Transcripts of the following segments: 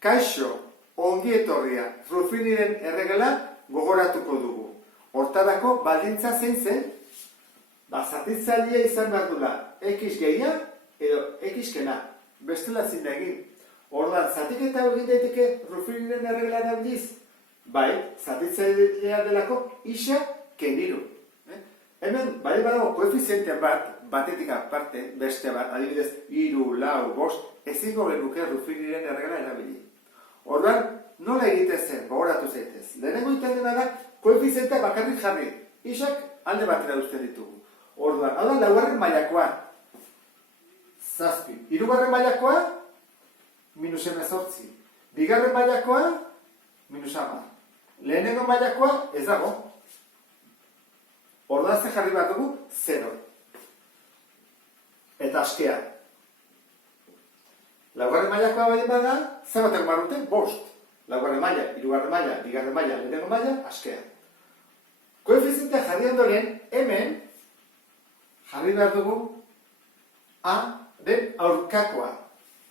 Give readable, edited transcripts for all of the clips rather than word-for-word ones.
Kaixo, ongi etorria, Ruffiniren erregela gogoratuko dugu. Hortarako baldintza zein zen? Zatitzailea izan behar dula, X gehia edo X kena. Bestela zin da egin. Ordan, zatiketa egin daiteke Ruffiniren erregela aldiz? Bai, zatitzailea delako isa keniru. Hemen, bai badago koefiziente batetik aparte, beste bat, adibidez, 3, 4, 5, ezingo genuke Ruffiniren erregela erabili. Orduan, nola egite zen, gogoratu zaitez. Lehenengo egiten dena da, koefizientea bakarrik jarri. Isak alde batera uzten ditugu. Orduan, hau da, laugarren mailakoa. 7. Hirugarren mailakoa, -18. Bigarren mailakoa, -10. Lehenengo mailakoa, ez dago. Orduan ze jarri bat dugu, 0. Eta askea. Laugarren mailakoa baldin bada, zenbatek barrute? 5. Laugarren maila, hirugarren maila, bigarren maila, lehenengo maila, askea. Koefizientea jarri ondoren, hemen jarri behar dugu A den aurkakoa.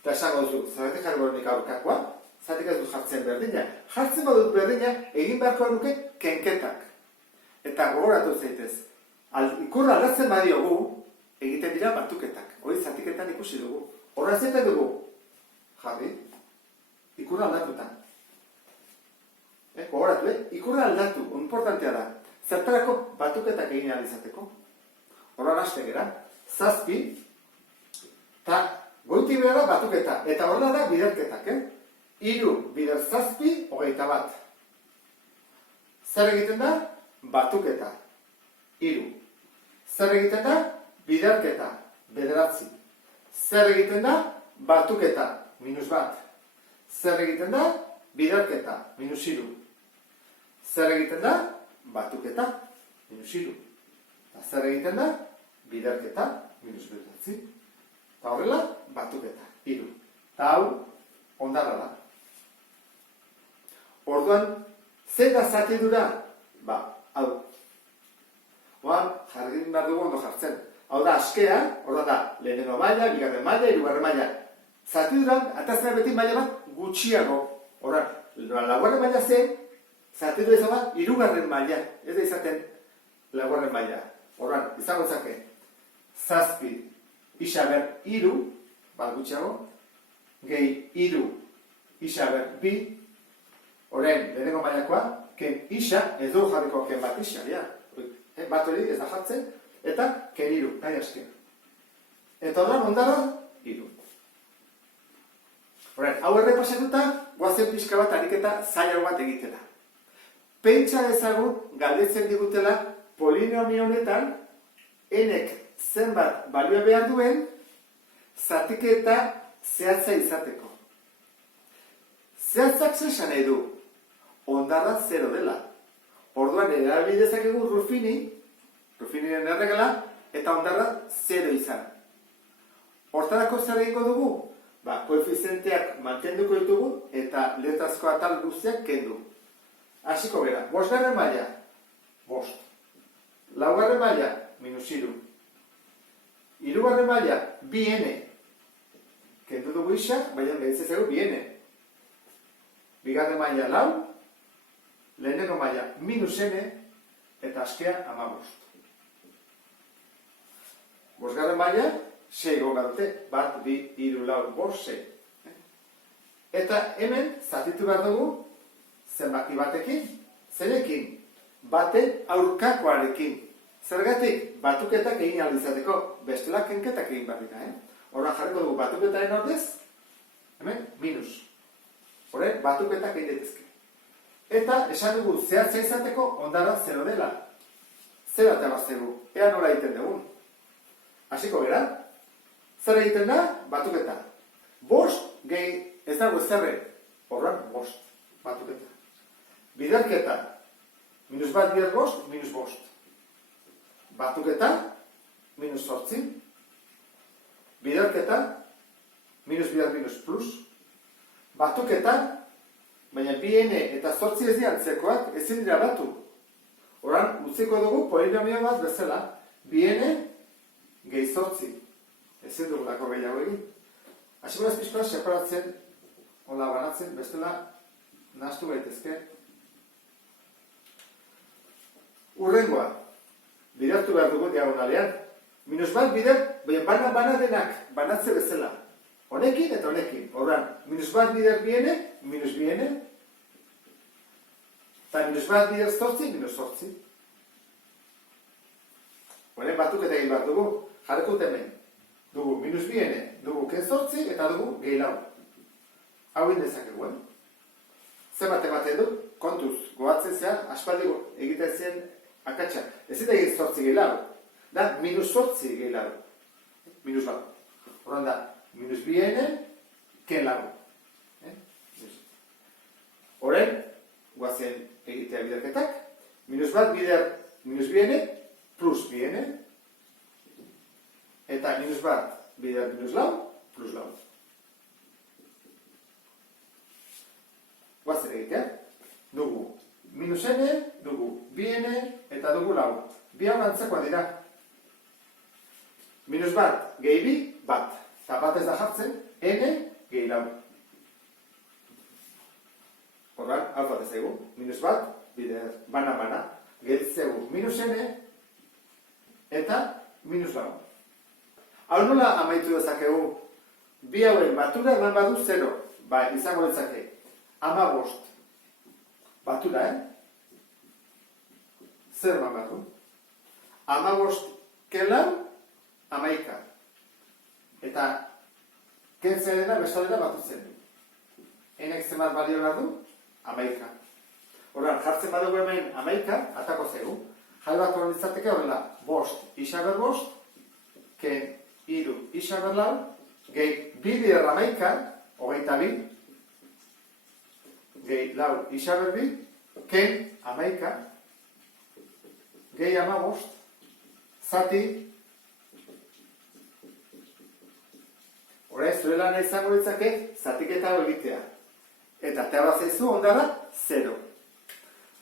Eta esango duzu, zergatik jarri behar nik aurkakoa? Zatik ez dut jartzen berdina. Jartzen badut berdina, egin beharko nuke kenketak. Eta gogoratu zaitez. Ikurra aldatzen badiogu, egiten dira batuketak. Hori zatiketan ikusi dugu. Horra zaiten dugu. Jarri. Ikurra aldatuta. Gogoratu, ikurra aldatu. Importantea da. Zertarako batuketak egin alizateko. Horra haste gera. 7. Eta goiti behar da batuketa. Eta horra da biderketak. 3 bider 7, 21. Zer egiten da? Batuketa. 3. Zer egiten da? Biderketa. 9. Zer egiten da? Batuketa. -1. Zer egiten da? Biderketa. -3. Zer egiten da? Batuketa. -3. Zer egiten da? Biderketa. -9. Eta horrela, batuketa. 3. Eta hau, ondarra da. Orduan, zer da zatidura? Hau. Oan, jarri behar dugu ondo jartzen. Hau da, askea, orduan da, lehenengo maila, bigarren maila, hirugarren maila. Zatiduran, atazena beti maila bat gutxiago. Orduan, laugarren maila zen, zatidura izan bat, hirugarren maila. Ez da izaten, laugarren maila. Orduan, izango zake, 7 isaber 3, bat gutxiago, gehi 3 isaber 2, orain, lehenengo mailakoa, ken isa, ez du jarriko ken bat isa, bat hori ez da jartzen, eta ken 3, nahi askea. Eta horren ondarra, 3. Horren, hau errepasatuta, guazen pixka bat ariketa zailago bat egitela. Pentsa ezagun galdetzen digutela polinomio honetan, enek zenbat balio behar duen, zatiketa zehatza izateko. Zehatzak zesan nahi du? Ondarra 0 dela. Orduan erabili dezakegu Ruffiniren erregela, eta ondarra 0 izan. Hortarako zer egingo dugu? Koefizienteak mantenduko ditugu, eta letrazko atal guztiak kendu. Hasiko gara, 5. maila, 5. 4. maila, -3. 3. maila, 2n. Kendu dugu isa, baina behitzezago 2n. 2. maila, 4. Lehenengo maila, -n, eta askea 15. 5. maila, 6 gonga dute, 1, 2, 3, 4, 5, 6. Eta hemen, zatitu behar dugu, zenbaki batekin, zerekin, baten aurkakoarekin. Zergatik, batuketak egin alizateko, bestela kenketak egin behar dira. Horren jarriko dugu batuketaren ordez, hemen, minus. Horren, batuketak egin daitezke. Eta, esan dugu, zehatza izateko, ondarra 0 dela. 0 eta baztegu, ea nola egiten dugun. Hasiko gara, zer egiten da, batuketa. 5 gehi, ez dago ezerre, horren, 5, batuketa. Biderketa, -1 bider 5, -5. Batuketa, -8. Biderketa, -bider -plus. Batuketa, baina 2n eta 8 ez dira antzekoak, ezin dira batu. Horan, utziko dugu polinomio bat bezala, 2n gehi 8. Ezin dugulako gehiago egin. Hasiko naiz pixka separatzen hola banatzen, bestela nahastu gaitezke. Urrengoa, bidertu behar dugu diagonalean. -1 bider, bana denak banatze bezala. Honekin eta honekin. Horran, -1 bider biene, minus biene. Eta -1 bider zortzi, minus zortzi. Honen batuk eta egin behar dugu. Jarrikut hemen. Dugu minus biene, dugu ken zortzi eta dugu gehi lau. Hau indezakegu, Zer ematen dut, kontuz, goatzen zean, aspaldi egiten zen akatsa. Ez eta egin zortzi gehi lau. Da, minus zortzi gehi lau. Minus lau. Horren da, minus biene, ken lau. Horren, guazen egitea biderketak. -1 bider, minus biene, plus biene. Eta -1 bider minus lau, plus lau. Guazen egitea. Dugu minus n, dugu biene, eta dugu lau. Bi hau antzekoa dira. -1 gehi bi, bat. Eta bat ez da jartzen, n gehi lau. Horran, hau bat ez egu. -1 bider bana. Geritzegu minus n, eta minus lau. Hau nola amaitu dezakegu? Bi hauren batura eman badu 0. Ba, izango dezake. 15. Batura, Zer eman badu? 15 ken lau, 11. Eta kentzen dena bestaldera batutzen du. Enek zenbat balio behar du? 11. Horran, jartzen badugu hemen 11, atako zegu. Jai bat horren izateke horrela, 5 isaber 5, ken 3 isaber lau, gehi 2 bider 11, 22, gehi lau isaber 2, ken 11, gehi 15, zati, horrein zure lana izango ditzake, zatiketa egitea. Eta teaba zaizu ondara, 0.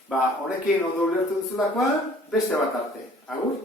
Ba, honekin ondo ulertu duzulakoa, beste bat arte. Agur?